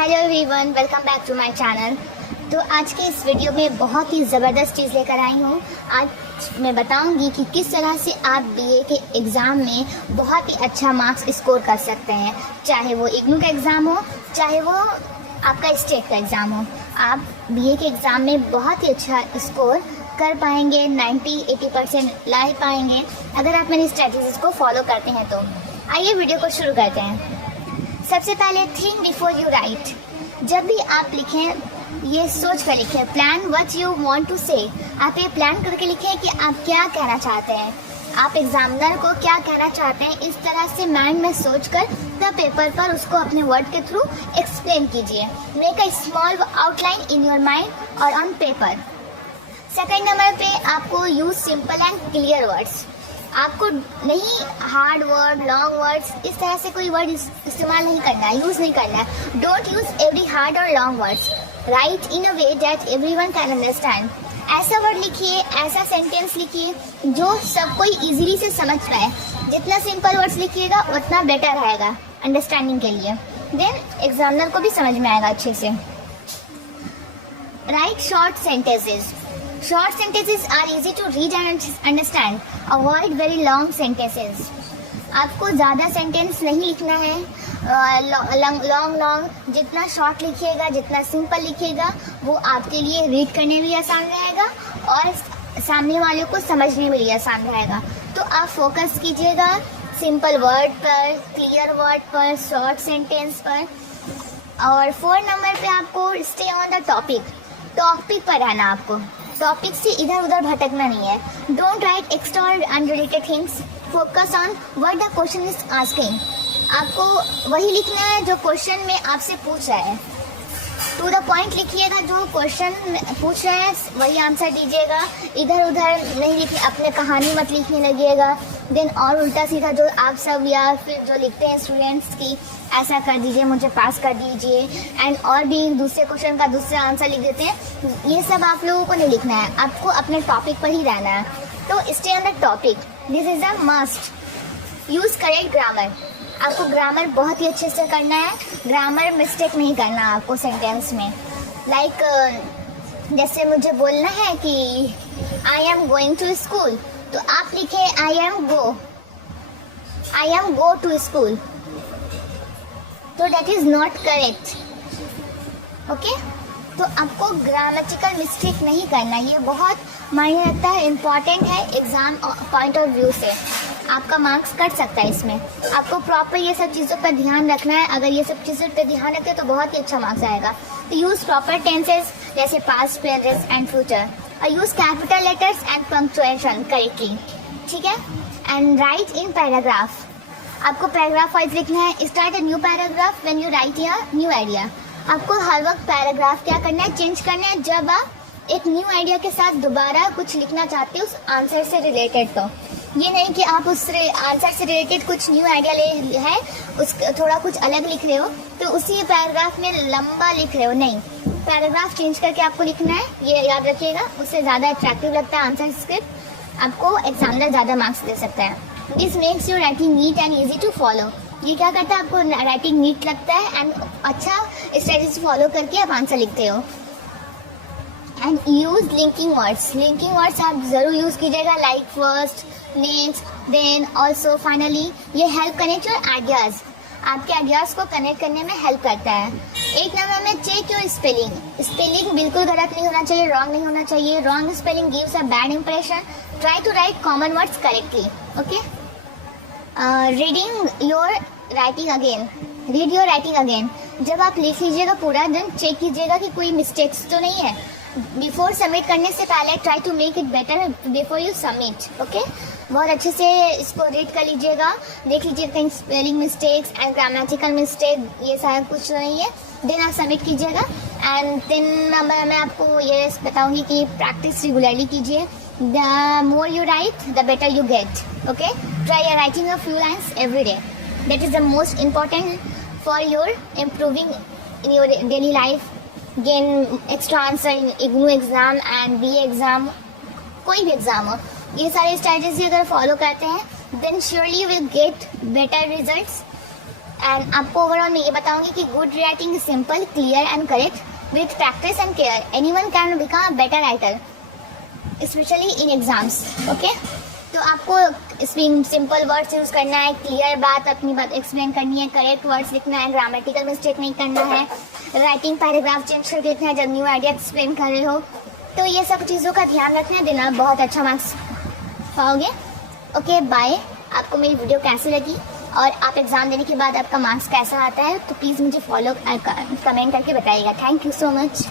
Hello everyone, welcome back to my channel. तो आज के इस वीडियो में बहुत ही ज़बरदस्त चीज़ लेकर आई हूँ। आज मैं बताऊँगी कि किस तरह से आप बीए के एग्ज़ाम में बहुत ही अच्छा मार्क्स स्कोर कर सकते हैं। चाहे वो इग्नू का एग्ज़ाम हो, चाहे वो आपका स्टेट का एग्ज़ाम हो, आप बीए के एग्ज़ाम में बहुत ही अच्छा स्कोर कर पाएंगे। 90-80% ला पाएंगे अगर आप मेरी स्ट्रेटजीज को फॉलो करते हैं। तो आइए वीडियो को शुरू करते हैं। सबसे पहले थिंक बिफोर यू राइट। जब भी आप लिखें ये सोच कर लिखें, plan what you want to say. आप ये प्लान करके लिखें कि आप क्या कहना चाहते हैं, आप एग्जामिनर को क्या कहना चाहते हैं। इस तरह से माइंड में सोच कर द पेपर पर उसको अपने वर्ड के थ्रू एक्सप्लेन कीजिए। Make a small outline in your mind और ऑन पेपर। सेकेंड नंबर पे आपको use simple and clear words. आपको नहीं हार्ड वर्ड, लॉन्ग वर्ड्स, इस तरह से कोई वर्ड इस्तेमाल नहीं करना है, यूज़ नहीं करना है। डोंट यूज एवरी हार्ड और long words. Right in a way that everyone can understand. ऐसा वर्ड लिखिए, ऐसा सेंटेंस लिखिए जो सब कोई इजीली से समझ पाए। जितना सिंपल वर्ड्स लिखिएगा उतना बेटर रहेगा अंडरस्टैंडिंग के लिए। देन एग्जामिनर को भी समझ में आएगा अच्छे से। Right short sentences. Short sentences are easy to read and understand. Avoid very long sentences. आपको ज़्यादा सेंटेंस नहीं लिखना है। लॉन्ग जितना शॉर्ट लिखिएगा, जितना सिंपल लिखिएगा, वो आपके लिए रीड करने में भी आसान रहेगा और सामने वाले को समझने में भी आसान रहेगा। तो आप फोकस कीजिएगा सिंपल वर्ड पर, क्लियर वर्ड पर, शॉर्ट सेंटेंस पर। और 4 नंबर पे आपको स्टे ऑन द टॉपिक पर रहना। आपको टॉपिक से इधर उधर भटकना नहीं है। डोंट राइट एक्स्ट्रा और unrelated things. Focus on what the question is asking. आपको वही लिखना है जो क्वेश्चन में आपसे पूछ रहा है। टू द पॉइंट लिखिएगा, जो क्वेश्चन पूछ रहा है वही आंसर दीजिएगा। इधर उधर नहीं लिखिए, अपने कहानी मत लिखने लगिएगा। देन और उल्टा सीधा जो आप सब या फिर जो लिखते हैं स्टूडेंट्स की, ऐसा कर दीजिए, मुझे पास कर दीजिए, एंड और भी दूसरे क्वेश्चन का दूसरा आंसर लिख देते हैं। ये सब आप लोगों को नहीं लिखना है, आपको अपने टॉपिक पर ही रहना है। तो stay on the topic, this is a must. Use correct grammar. आपको ग्रामर बहुत ही अच्छे से करना है, ग्रामर मिस्टेक नहीं करना आपको सेंटेंस में। लाइक जैसे मुझे बोलना है कि I am going to school, तो आप लिखे I am go to school, तो that is not correct. Okay, तो आपको ग्रामेटिकल मिस्टेक नहीं करना, ये बहुत मायने रखता है, इम्पॉर्टेंट है एग्जाम पॉइंट ऑफ व्यू से। आपका मार्क्स कट सकता है इसमें। आपको प्रॉपर ये सब चीज़ों पर ध्यान रखना है। अगर ये सब चीज़ों पर ध्यान रखते तो बहुत ही अच्छा मार्क्स आएगा। तो यूज़ प्रॉपर टेंसेस जैसे पास्ट, प्रेजेंट एंड फ्यूचर, और use capital letters and punctuation correctly, ठीक है। And right in paragraph. आपको पैराग्राफ वाइज लिखना है। Start a new paragraph when you right your new idea. आपको हर वक्त पैराग्राफ क्या करना है, चेंज करना है जब आप एक न्यू आइडिया के साथ दोबारा कुछ लिखना चाहते हो उस आंसर से रिलेटेड। तो ये नहीं कि आप उस आंसर से रिलेटेड कुछ न्यू आइडिया ले है, उस थोड़ा कुछ अलग लिख रहे हो तो उसी पैराग्राफ में लंबा लिख रहे हो। नहीं, पैराग्राफ चेंज करके आपको लिखना है, ये याद रखिएगा। उससे ज़्यादा अट्रैक्टिव लगता है आंसर स्क्रिप्ट, आपको एग्जामिनर ज़्यादा मार्क्स दे सकता है। This makes your writing neat and easy to follow. ये क्या करता है, आपको राइटिंग नीट लगता है एंड अच्छा स्ट्रेटजी फॉलो करके आप आंसर लिखते हो। And use linking words. Linking words आप ज़रूर यूज़ कीजिएगा, like first, next, then, also, finally. ये हेल्प कनेक्ट योर आइडियाज़, आपके आइडियाज़ को कनेक्ट करने में हेल्प करता है। 1 नंबर में चेक योर स्पेलिंग। स्पेलिंग बिल्कुल गलत नहीं होना चाहिए, रॉन्ग नहीं होना चाहिए। Wrong spelling gives a bad impression. Try to write common words correctly. Okay, reading your writing again. Read your writing again. जब आप लिख लीजिएगा पूरा, दिन चेक कीजिएगा कि कोई मिस्टेक्स तो नहीं है। बिफोर सबमिट करने से पहले try to make it better before you submit. Okay, बहुत अच्छे से इसको रीड कर लीजिएगा, देख लीजिएगा कहीं spelling mistakes and grammatical mistake ये सारा कुछ नहीं है। देन आप सबमिट कीजिएगा। एंड देन मैं आपको ये बताऊंगी कि प्रैक्टिस रेगुलरली कीजिए। The more you write the better you get. Okay, try writing a few lines every day. That is the most important for your improving in your daily life. Gain extra answer in IGNOU exam and B exam, कोई भी exam हो। ये सारे strategy अगर follow करते हैं then surely you will get better results and आपको overall मैं ये बताऊंगी कि good writing is simple, clear and correct. With practice and care anyone can become a better writer, specially in exams. Okay, तो आपको इसमें सिंपल वर्ड्स यूज़ करना है, क्लियर बात अपनी बात एक्सप्लेन करनी है, करेक्ट वर्ड्स लिखना है, ग्रामेटिकल मिस्टेक नहीं करना है, राइटिंग पैराग्राफ चेंज करके लिखना है जब न्यू आइडिया एक्सप्लेन कर रहे हो। तो ये सब चीज़ों का ध्यान रखना, देना बहुत अच्छा मार्क्स पाओगे। Okay bye. आपको मेरी वीडियो कैसी लगी और आप एग्ज़ाम देने के बाद आपका मार्क्स कैसा आता है तो प्लीज़ मुझे फॉलो कमेंट करके बताइएगा। Thank you so much.